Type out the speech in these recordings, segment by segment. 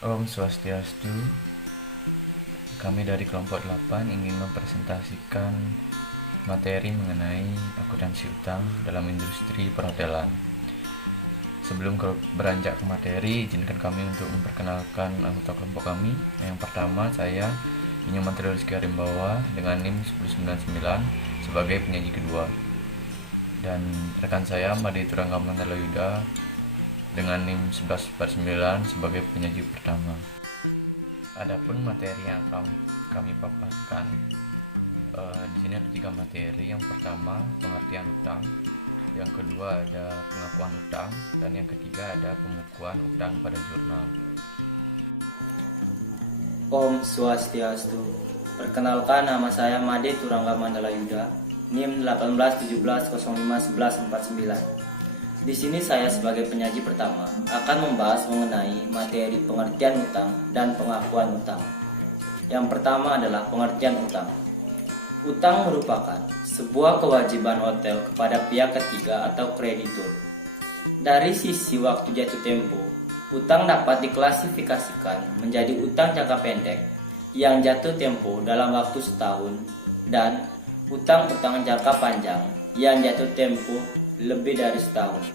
Om Swastiastu. Kami dari kelompok 8 ingin mempresentasikan materi mengenai akuntansi utang dalam industri perhotelan. Sebelum beranjak ke materi, izinkan kami untuk memperkenalkan anggota kelompok kami. Yang pertama, saya Inyoman Rizky Arimbawa dengan NIM 1099 sebagai penyaji kedua. Dan rekan saya Made Turanggaman Yuda dengan NIM 1149 sebagai penyaji pertama. Adapun materi yang kami paparkan, di sini ada 3 materi. Yang pertama pengertian utang, yang kedua ada pengakuan utang, dan yang ketiga ada pembukuan utang pada jurnal. Om Swastiastu. Perkenalkan, nama saya Made Turangga Mandala Yuda, NIM 1817051149. Di sini saya sebagai penyaji pertama akan membahas mengenai materi pengertian utang dan pengakuan utang. Yang pertama adalah pengertian utang. Utang merupakan sebuah kewajiban hotel kepada pihak ketiga atau kreditur. Dari sisi waktu jatuh tempo, utang dapat diklasifikasikan menjadi utang jangka pendek yang jatuh tempo dalam waktu setahun dan utang-utang jangka panjang yang jatuh tempo lebih dari setahun.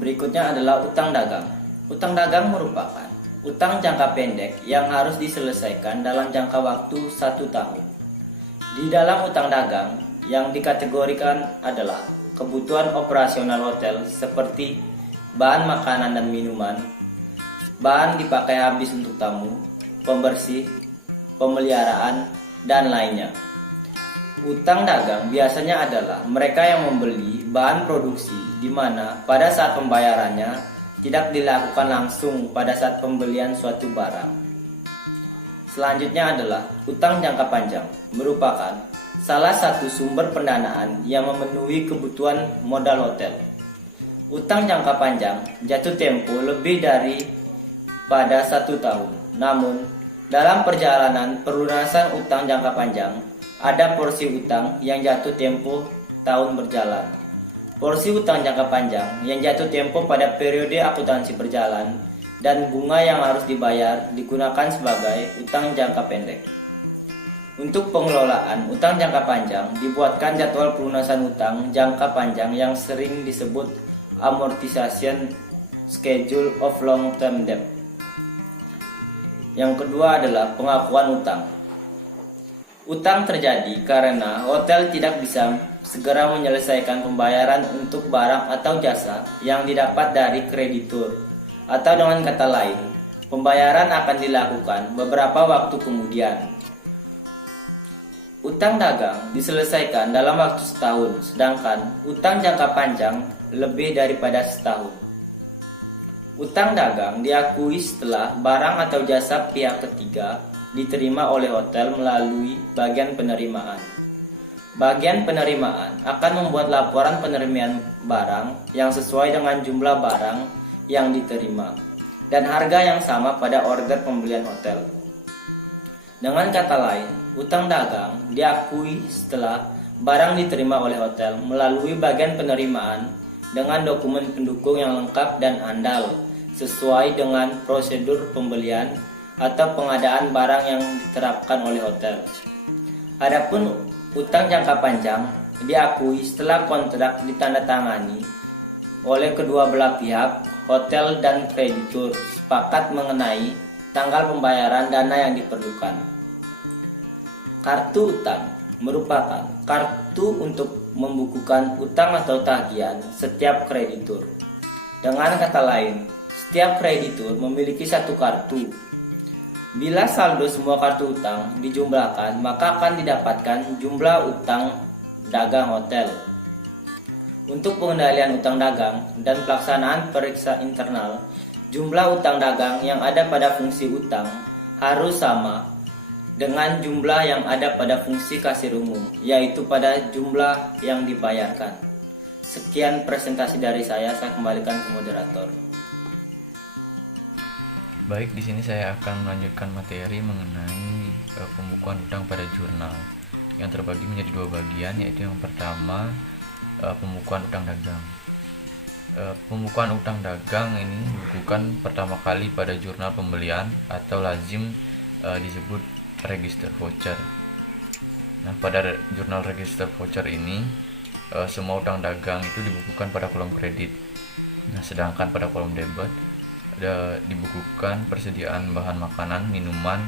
Berikutnya adalah utang dagang. Utang dagang merupakan utang jangka pendek yang harus diselesaikan dalam jangka waktu 1 tahun. Di dalam utang dagang yang dikategorikan adalah kebutuhan operasional hotel seperti bahan makanan dan minuman, bahan dipakai habis untuk tamu, pembersih, pemeliharaan, dan lainnya. Utang dagang biasanya adalah mereka yang membeli bahan produksi di mana pada saat pembayarannya tidak dilakukan langsung pada saat pembelian suatu barang. Selanjutnya adalah utang jangka panjang, merupakan salah satu sumber pendanaan yang memenuhi kebutuhan modal hotel. Utang jangka panjang jatuh tempo lebih dari pada 1 tahun. Namun, dalam perjalanan pelunasan utang jangka panjang, ada porsi utang yang jatuh tempo tahun berjalan. Porsi utang jangka panjang yang jatuh tempo pada periode akuntansi berjalan dan bunga yang harus dibayar digunakan sebagai utang jangka pendek. Untuk pengelolaan utang jangka panjang dibuatkan jadwal pelunasan utang jangka panjang yang sering disebut amortization schedule of long term debt. Yang kedua adalah pengakuan utang. Utang terjadi karena hotel tidak bisa segera menyelesaikan pembayaran untuk barang atau jasa yang didapat dari kreditur. Atau dengan kata lain, pembayaran akan dilakukan beberapa waktu kemudian. Utang dagang diselesaikan dalam waktu setahun, sedangkan utang jangka panjang lebih daripada setahun. Utang dagang diakui setelah barang atau jasa pihak ketiga diterima oleh hotel melalui bagian penerimaan. Bagian penerimaan akan membuat laporan penerimaan barang yang sesuai dengan jumlah barang yang diterima dan harga yang sama pada order pembelian hotel. Dengan kata lain, utang dagang diakui setelah barang diterima oleh hotel melalui bagian penerimaan dengan dokumen pendukung yang lengkap dan andal sesuai dengan prosedur pembelian atau pengadaan barang yang diterapkan oleh hotel. Adapun utang jangka panjang diakui setelah kontrak ditandatangani oleh kedua belah pihak, hotel dan kreditur sepakat mengenai tanggal pembayaran dana yang diperlukan. Kartu utang merupakan kartu untuk membukukan utang atau tagihan setiap kreditur. Dengan kata lain, setiap kreditur memiliki satu kartu. Bila saldo semua kartu utang dijumlahkan, maka akan didapatkan jumlah utang dagang hotel. Untuk pengendalian utang dagang dan pelaksanaan periksa internal, jumlah utang dagang yang ada pada fungsi utang harus sama dengan jumlah yang ada pada fungsi kasir umum, yaitu pada jumlah yang dibayarkan. Sekian presentasi dari saya kembalikan ke moderator. Baik, di sini saya akan melanjutkan materi mengenai pembukuan utang pada jurnal yang terbagi menjadi 2 bagian, yaitu yang pertama pembukuan utang dagang. Pembukuan utang dagang ini dibukukan pertama kali pada jurnal pembelian atau lazim disebut register voucher. Nah, pada jurnal register voucher ini semua utang dagang itu dibukukan pada kolom kredit. Nah, sedangkan pada kolom debit dibukukan persediaan bahan makanan, minuman,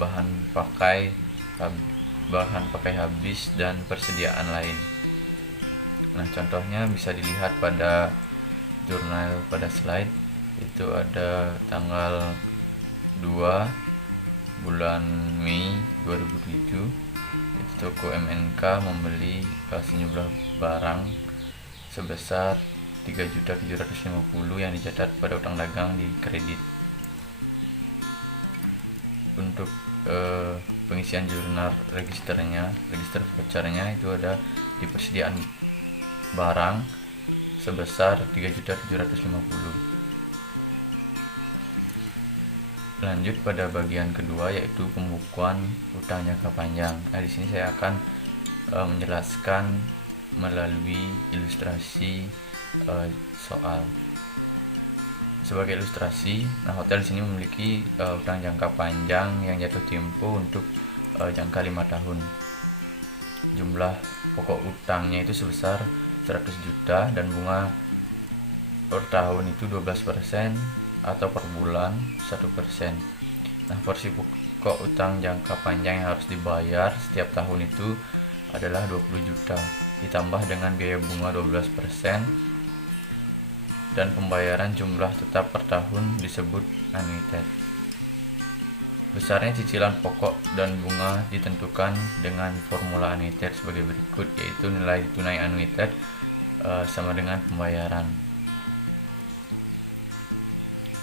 bahan pakai habis dan persediaan lain. Nah, contohnya bisa dilihat pada jurnal pada slide. Itu ada tanggal 2 bulan Mei 2007. Itu toko MNK membeli sejumlah barang sebesar 3.750.000 yang dicatat pada utang dagang di kredit. Untuk pengisian jurnal register vouchernya itu ada di persediaan barang sebesar 3.750.000. Lanjut pada bagian kedua, yaitu pembukuan utang jangka panjang. Nah, di sini saya akan menjelaskan melalui ilustrasi soal. Sebagai ilustrasi, nah hotel di sini memiliki utang jangka panjang yang jatuh tempo untuk jangka 5 tahun. Jumlah pokok utangnya itu sebesar 100 juta dan bunga per tahun itu 12% atau per bulan 1%. Nah, porsi pokok utang jangka panjang yang harus dibayar setiap tahun itu adalah 20 juta ditambah dengan biaya bunga 12% dan pembayaran jumlah tetap per tahun disebut anuitas. Besarnya cicilan pokok dan bunga ditentukan dengan formula anuitas sebagai berikut, yaitu nilai tunai anuitas sama dengan pembayaran.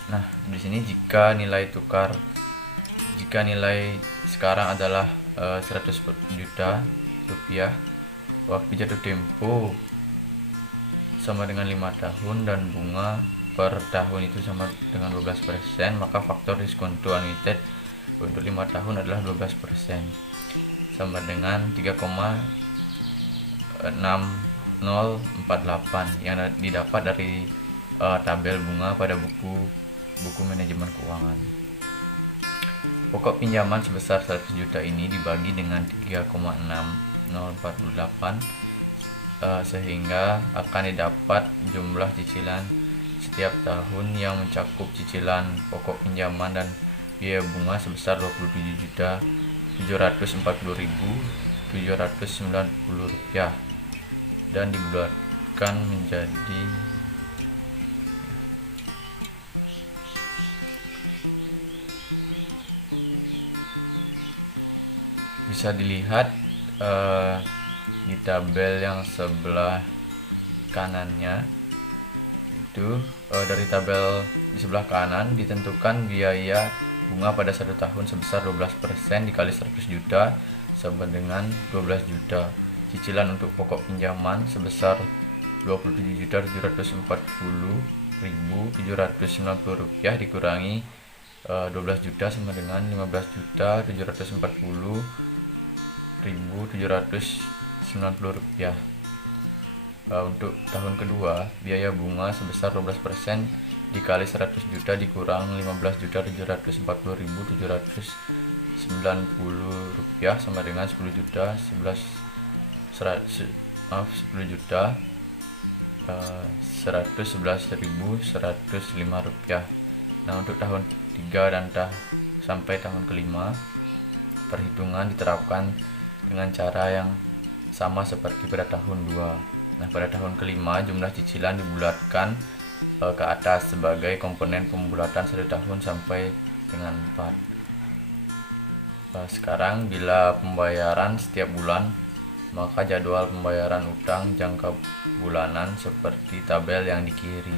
Nah, di sini jika nilai sekarang adalah 100 juta rupiah, waktu jatuh tempo sama dengan 5 tahun dan bunga per tahun itu sama dengan 12%, maka faktor diskonto anuitas untuk 5 tahun adalah 12%, sama dengan 3,6048 yang didapat dari tabel bunga pada buku manajemen keuangan. Pokok pinjaman sebesar 100 juta ini dibagi dengan 3,6048 sehingga akan didapat jumlah cicilan setiap tahun yang mencakup cicilan pokok pinjaman dan biaya bunga sebesar 27.740.790 rupiah dan dibulatkan menjadi bisa dilihat di tabel yang sebelah kanannya itu dari tabel di sebelah kanan ditentukan biaya bunga pada 1 tahun sebesar 12% dikali 100 juta sama dengan 12 juta. Cicilan untuk pokok pinjaman sebesar 27.740.790 rupiah dikurangi 12 juta sama dengan 15.740.790 rupiah. Untuk tahun kedua, biaya bunga sebesar 12% dikali 100 juta dikurang 15.740.790 rupiah sama dengan 10 juta 111.105 rupiah. Nah, untuk tahun 3 dan sampai tahun kelima, perhitungan diterapkan dengan cara yang sama seperti pada tahun 2. Nah, pada tahun kelima jumlah cicilan dibulatkan ke atas sebagai komponen pembulatan 1 tahun sampai dengan 4. Sekarang bila pembayaran setiap bulan, maka jadwal pembayaran utang jangka bulanan seperti tabel yang di kiri.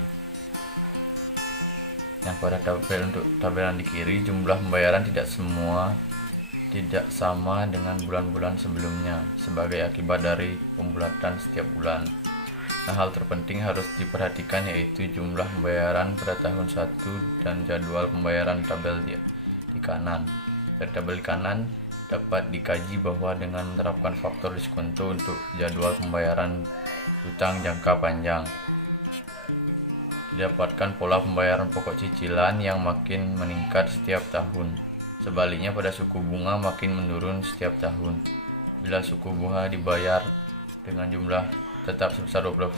Nah, pada tabel yang di kiri, jumlah pembayaran tidak sama dengan bulan-bulan sebelumnya sebagai akibat dari pembulatan setiap bulan. Nah, hal terpenting harus diperhatikan yaitu jumlah pembayaran pada tahun 1 dan jadwal pembayaran tabel di kanan. Dari tabel di kanan dapat dikaji bahwa dengan menerapkan faktor diskonto untuk jadwal pembayaran utang jangka panjang, didapatkan pola pembayaran pokok cicilan yang makin meningkat setiap tahun. Sebaliknya pada suku bunga makin menurun setiap tahun. Bila suku bunga dibayar dengan jumlah tetap sebesar 20%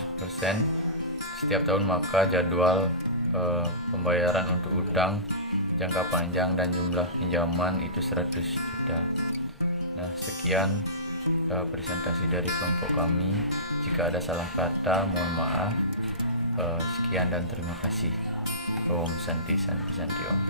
setiap tahun, maka jadwal pembayaran untuk utang jangka panjang dan jumlah pinjaman itu 100 juta. Nah, sekian presentasi dari kelompok kami. Jika ada salah kata, mohon maaf. Sekian dan terima kasih. Om Santi Santi Santi Om.